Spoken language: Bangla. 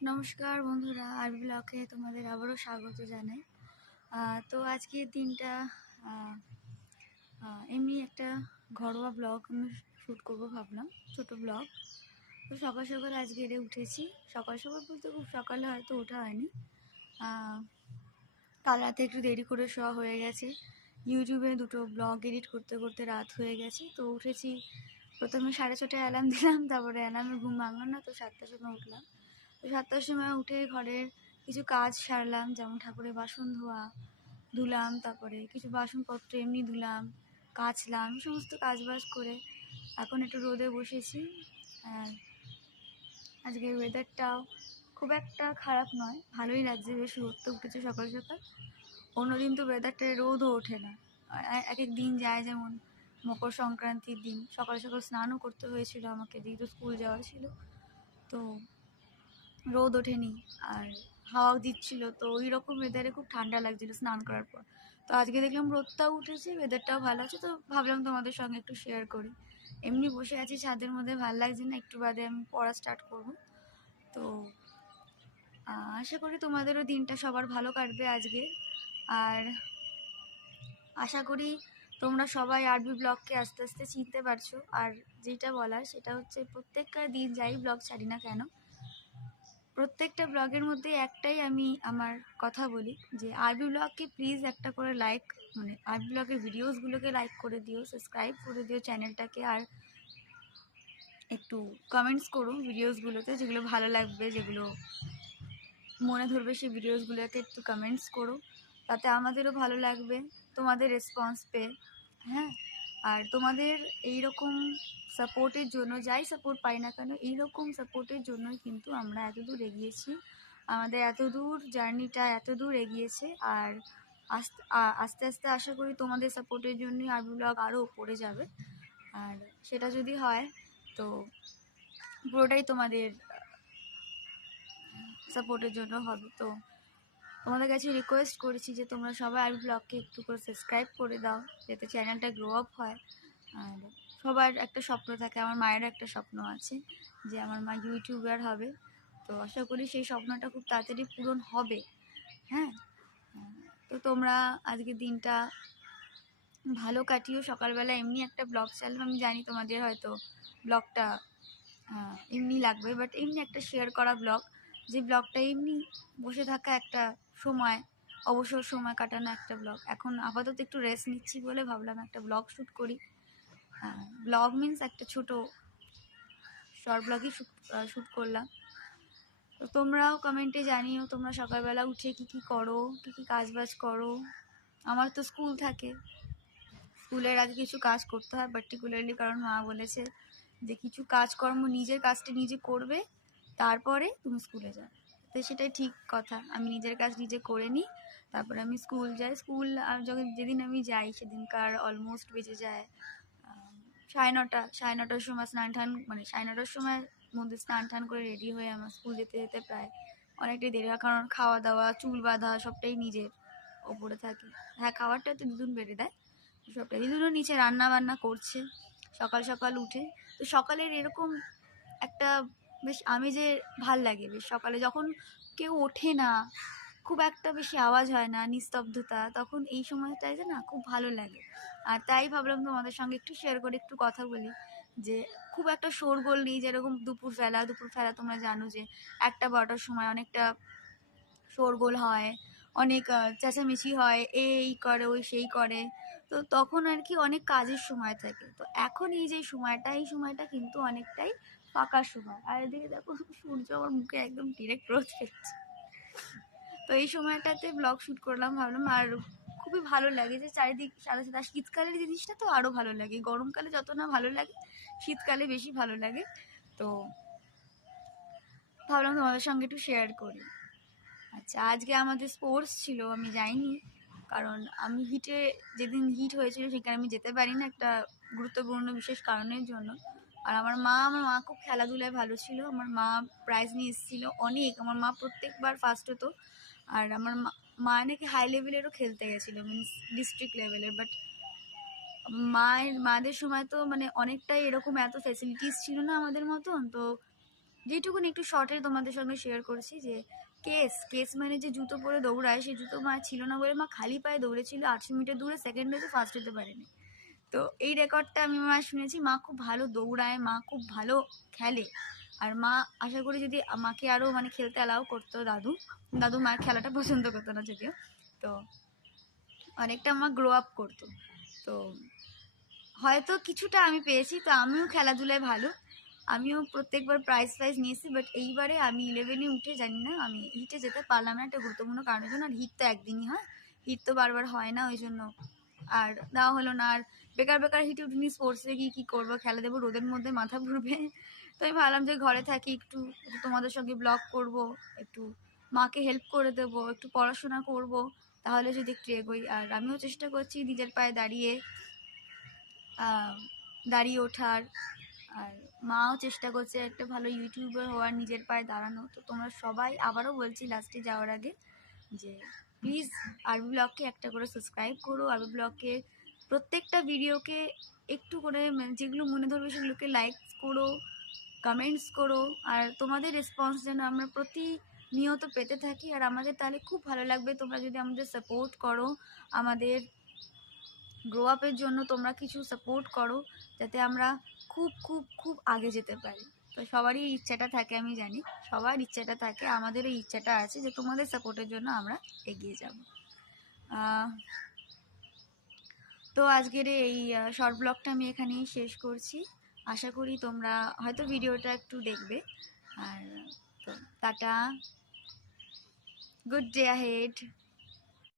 নমস্কার বন্ধুরা, আরবি ব্লগে তোমাদের আবারও স্বাগত জানাই। তো আজকের দিনটা এমনি একটা ঘরোয়া ব্লগ আমি শ্যুট করবো ভাবলাম, ছোট ব্লগ। তো সকাল সকাল আজকে উঠেছি। সকাল সকাল বলতে খুব সকালে হয়তো ওঠা হয়নি, কাল রাতে একটু দেরি করে শোয়া হয়ে গেছে। ইউটিউবে দুটো ব্লগ এডিট করতে করতে রাত হয়ে গেছে। তো উঠেছি, প্রথমে 6:30টায় অ্যালার্ম দিলাম, তারপরে অ্যালার্মে ঘুম ভাঙলো না, তো 7টার সময় উঠলাম। তো 7টার সময় উঠে ঘরের কিছু কাজ সারলাম, যেমন ঠাকুরের বাসন ধুলাম, তারপরে কিছু বাসনপত্র এমনি ধুলাম, কাচলাম, সমস্ত কাজবাজ করে এখন একটু রোদে বসেছি। আর আজকের ওয়েদারটাও খুব একটা খারাপ নয়, ভালোই লাগছে, বেশ রোদ তো উঠেছে সকাল সকাল। অন্যদিন তো ওয়েদারটায় রোদও ওঠে না, এক এক দিন যায়, যেমন মকর সংক্রান্তির দিন সকাল সকাল স্নানও করতে হয়েছিল আমাকে, যেহেতু স্কুল যাওয়া ছিল, তো রোদ ওঠেনি আর হাওয়াও দিচ্ছিল, তো ওই রকম ওয়েদারে খুব ঠান্ডা লাগছিল স্নান করার পর। তো আজকে দেখলাম রোদটাও উঠেছে, ওয়েদারটাও ভালো আছে, তো ভাবলাম তোমাদের সঙ্গে একটু শেয়ার করি। এমনি বসে আছি ছাদের মধ্যে, ভালো লাগছে না, একটু বাদে আমি পড়া স্টার্ট করব। তো আশা করি তোমাদেরও দিনটা সবার ভালো কাটবে আজকে। আর আশা করি তোমরা সবাই আরবি ব্লগকে আস্তে আস্তে চিনতে পারছো। আর যেটা বলার সেটা হচ্ছে, প্রত্যেকটা দিন যাই ব্লগ ছাড়ি না কেন, প্রত্যেকটা ব্লগের মধ্যে একটাই আমি আমার কথা বলি যে আরবি ব্লগকে প্লিজ একটা করে লাইক, মানে আরবি ব্লগের ভিডিওসগুলোকে লাইক করে দিও, সাবস্ক্রাইব করে দিও চ্যানেলটাকে, আর একটু কমেন্টস করো ভিডিওসগুলোতে, যেগুলো ভালো লাগবে, যেগুলো মনে ধরবে সেই ভিডিওসগুলোকে একটু কমেন্টস করো, তাতে আমাদেরও ভালো লাগবে তোমাদের রেসপন্স পেয়ে। হ্যাঁ, আর তোমাদের এইরকম সাপোর্টের জন্য, যাই সাপোর্ট পাই না কেন, এইরকম সাপোর্টের জন্যই কিন্তু আমরা এত দূর এগিয়েছি, আমাদের এত দূর জার্নিটা এত দূর এগিয়েছে। আর আস্তে আস্তে আশা করি তোমাদের সাপোর্টের জন্যই আরবি ব্লগ আরও উপরে যাবে। আর সেটা যদি হয় তো পুরোটাই তোমাদের সাপোর্টের জন্য হবে। তো তোমাদের কাছে রিকোয়েস্ট করেছি যে তোমরা সবাই আরবি ব্লগকে একটু করে সাবস্ক্রাইব করে দাও, যাতে চ্যানেলটা গ্রো আপ হয়। আর সবার একটা স্বপ্ন থাকে, আমার মায়েরও একটা স্বপ্ন আছে যে আমার মা ইউটিউবার হবে। তো আশা করি সেই স্বপ্নটা খুব তাড়াতাড়ি পূরণ হবে। হ্যাঁ, তো তোমরা আজকের দিনটা ভালো কাটিও। সকালবেলা এমনি একটা ব্লগ চালাম, আমি জানি তোমাদের হয়তো ব্লগটা এমনি লাগবে, বাট এমনি একটা শেয়ার করা ব্লগ, যে ব্লগটা এমনি বসে থাকা একটা সময়, অবসর সময় কাটানো একটা ব্লগ। এখন আপাতত একটু রেস্ট নিচ্ছি বলে ভাবলাম একটা ব্লগ শ্যুট করি। ব্লগ মিন্স একটা ছোট শর্ট ব্লগই শ্যুট করলাম। তো তোমরাও কমেন্টে জানিও তোমরা সকালবেলা উঠে কী কী করো, কী কী কাজবাজ করো। আমার তো স্কুল থাকে, স্কুলের আগে কিছু কাজ করতে হয় পার্টিকুলারলি, কারণ মা বলেছে যে কিছু কাজকর্ম নিজের কাজটা নিজে করবে, তারপরে তুমি স্কুলে যাবে। তো সেটাই ঠিক কথা, আমি নিজের কাজ নিজে করে নিই, তারপরে আমি স্কুল যাই। স্কুল আর যখন যেদিন আমি যাই সেদিনকার অলমোস্ট বেজে যায় 9:30, 9:30টার সময় স্নান টান, মানে 9:30টার সময় মধ্যে স্নান টান করে রেডি হয়ে আমার স্কুল যেতে যেতে প্রায় অনেকটাই দেরি হয়, কারণ খাওয়া দাওয়া, চুল বাঁধা সবটাই নিজের ওপরে থাকে। হ্যাঁ, খাবারটা তো দিদুন বেড়ে দেয়, সবটাই দিদুনও নিচে রান্না বান্না করছে সকাল সকাল উঠে। তো সকালের এরকম একটা বেশ আমেজে ভাল লাগে, বেশ সকালে যখন কেউ ওঠে না, খুব একটা বেশি আওয়াজ হয় না, নিস্তব্ধতা, তখন এই সময়টাতে না খুব ভালো লাগে। আর তাই ভাবলাম তোমাদের সঙ্গে একটু শেয়ার করে একটু কথা বলি, যে খুব একটা শোরগোল নেই, যেরকম দুপুরবেলা তোমরা জানো যে 1-12টার সময় অনেকটা শোরগোল হয়, অনেক চেঁচামেচি হয়, এই করে ওই সেই করে, তো তখন আর কি অনেক কাজের সময় থাকে। তো এখন এই যে সময়টা, এই সময়টা কিন্তু অনেকটাই ফাঁকার সময়। আর এদিকে দেখো সূর্য আমার মুখে একদম ডিরেক্ট রোদ ফেলছে। তো এই সময়টাতে ব্লগ শ্যুট করলাম, ভাবলাম। আর খুবই ভালো লাগে যে চারিদিক সাদা সাদা, শীতকালের জিনিসটা তো আরও ভালো লাগে, গরমকালে যত না ভালো লাগে শীতকালে বেশি ভালো লাগে। তো ভাবলাম তোমাদের সঙ্গে একটু শেয়ার করি। আচ্ছা, আজকে আমাদের স্পোর্টস ছিল, আমি যাইনি, কারণ আমি যেদিন হিট হয়েছিল সেখানে আমি যেতে পারি না, একটা গুরুত্বপূর্ণ বিশেষ কারণের জন্য। আর আমার মা খুব খেলাধুলায় ভালো ছিল, আমার মা প্রাইজ নিয়ে এসেছিল অনেক, আমার মা প্রত্যেকবার ফার্স্ট হতো। আর আমার মা নাকি হাই লেভেলেরও খেলতে গেছিলো, মিনস ডিস্ট্রিক্ট লেভেলের। বাট মাদের সময় তো মানে অনেকটাই এরকম, এত ফ্যাসিলিটিস ছিল না আমাদের মতন, তো যেটুকুন একটু শর্টে তোমাদের সঙ্গে শেয়ার করেছি যে কেস মানে যে জুতো পরে দৌড়ায়, সেই জুতো মা ছিল না বলে মা খালি পায়ে দৌড়েছিল 800 মিটার দূরে, সেকেন্ড হয়েছে, ফার্স্ট হতে পারেনি। তো এই রেকর্ডটা আমি মা শুনেছি। মা খুব ভালো দৌড়ায়, মা খুব ভালো খেলে, আর মা আশা করি যদি মাকে আরও মানে খেলতে অ্যালাউ করতো, দাদু মায়ের খেলাটা পছন্দ করতো না যদিও, তো অনেকটা মা গ্রো আপ করতো। তো হয়তো কিছুটা আমি পেয়েছি, তো আমিও খেলাধুলায় ভালো, আমিও প্রত্যেকবার প্রাইজ নিয়েছি, বাট এইবারে আমি 11-এ উঠে জানি না, আমি হিটে যেতে পারলাম না একটা গুরুত্বপূর্ণ কারণের জন্য। আর হিট তো একদিনই হয়, হিট তো বারবার হয় না, ওই জন্য আর দেওয়া হলো না। আর বেকার হিটে উঠিনি, স্পোর্টসে গিয়ে কী করবো, খেলা দেবো, রোদের মধ্যে মাথা ঘুরবে। তো আমি ভাবলাম যে ঘরে থাকি, একটু তোমাদের সঙ্গে ব্লগ করব, একটু মাকে হেল্প করে দেবো, একটু পড়াশোনা করব, তাহলে যদি একটু এগোই। আর আমিও চেষ্টা করছি নিজের পায়ে দাঁড়িয়ে ওঠার, আর মাও চেষ্টা করছে একটা ভালো ইউটিউবার হওয়ার, নিজের পায়ে দাঁড়ানো। তো তোমরা সবাই, আবারও বলছি লাস্টে যাওয়ার আগে, যে প্লিজ আরবি ব্লগকে একটা করে সাবস্ক্রাইব করো, আরবি ব্লগের প্রত্যেকটা ভিডিওকে একটু করে যেগুলো মনে ধরবে সেগুলোকে লাইক করো, কমেন্টস করো, আর তোমাদের রেসপন্স যেন আমরা প্রতিনিয়ত পেতে থাকি। আর আমাদের তাহলে খুব ভালো লাগবে তোমরা যদি আমাদের সাপোর্ট করো, আমাদের গ্রো আপের জন্য তোমরা কিছু সাপোর্ট করো, যাতে আমরা খুব খুব খুব আগে যেতে পারি। তো সবারই ইচ্ছাটা থাকে, আমি জানি সবার ইচ্ছাটা থাকে, আমাদেরও ইচ্ছাটা আছে যে তোমাদের সাপোর্টের জন্য আমরা এগিয়ে যাব। তো আজকের এই শর্ট ব্লগটা আমি এখানেই শেষ করছি। আশা করি তোমরা হয়তো ভিডিওটা একটু দেখবে। আর তো টাটা, গুড ডে আহেড।